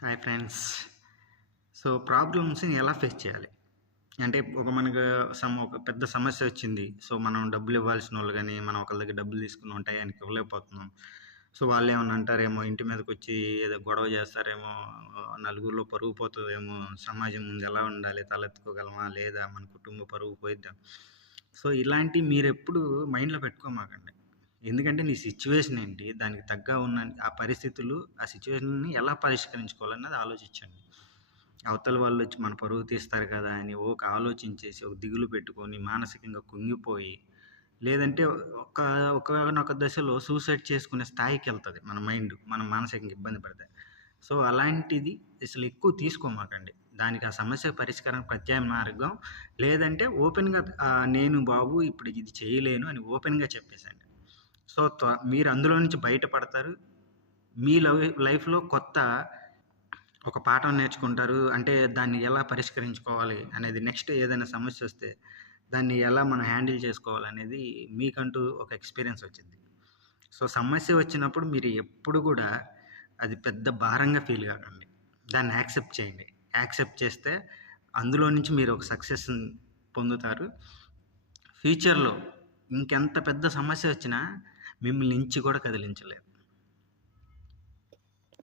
Hi friends. So, ప్రాబ్లమ్స్‌ని ఎలా face చేయాలి? అంటే మనకు ఒక పెద్ద సమస్య వచ్చింది. సో, మనం డబ్బులు ఇవ్వాల్సినోళ్ళు గాని, మనం ఒకళ్ళ దగ్గర డబ్బులు తీసుకున్నాం, టయానికి ఇవ్వలేకపోతున్నాం. సో, వాళ్ళేమన్నా అంటారేమో, ఇంటి మీదకొచ్చి ఏదో గొడవ చేస్తారేమో, నలుగురిలో పరువు పోతదేమో, సమాజం ముందు ఎలా ఉండాలి, తలెత్తుకోగలమా లేదా, మన కుటుంబ పరువు పోయిద్దా? సో, ఇలాంటివి మీరెప్పుడు మైండ్‌లో పెట్టుకోమాకండి. ఎందుకంటే నీ సిట్యుయేషన్ ఏంటి? దానికి ఉన్న ఆ పరిస్థితులు, ఆ సిట్యుయేషన్‌ని ఎలా పరిష్కరించుకోవాలన్నది ఆలోచించండి. అవతల వాళ్ళొచ్చి మన పరువు తీస్తారు కదా అని ఆలోచించేసి, ఒక దిగులు పెట్టుకొని, మానసికంగా కుంగిపోయి, లేదంటే ఒక ఒకానొక దశలో సూసైడ్ చేసుకునే స్థాయికెళ్తది మన మైండు. మనం మానసికంగా ఇబ్బంది పడితే. సో, అలాంటిది ఎక్కువ తీసుకోమాకండి. దానికి ఆ సమస్య పరిష్కారం ప్రత్యామ్నాయ మార్గం లేదంటే ఓపెన్‌గా నేను బాబు ఇప్పుడు ఇది చేయలేను అని ఓపెన్‌గా చెప్పేసేయండి. సో, మీరు అందులో నుంచి బయటపడతారు. మీ లైఫ్‌లో ఒక పాఠం నేర్చుకుంటారు. అంటే దాన్ని ఎలా పరిష్కరించుకోవాలి అనేది నెక్స్ట్ ఏదైనా సమస్యొస్తే దాన్ని ఎలా మనం హ్యాండిల్ చేసుకోవాలనేది మీకంటూ ఒక ఎక్స్‌పీరియన్స్ వచ్చిద్ది. సో, సమస్య వచ్చినప్పుడు మీరు ఎప్పుడు గూడా అది పెద్ద భారంగా ఫీల్ కాకండి. దాన్ని యాక్సెప్ట్ చేయండి. యాక్సెప్ట్ చేస్తే అందులో నుంచి మీరు ఒక సక్సెస్‌ని పొందుతారు. ఫ్యూచర్‌లో ఇంకెంత పెద్ద సమస్య వచ్చినా మిమ్మల్ని ఇంచు కూడా కదిలించలేదు.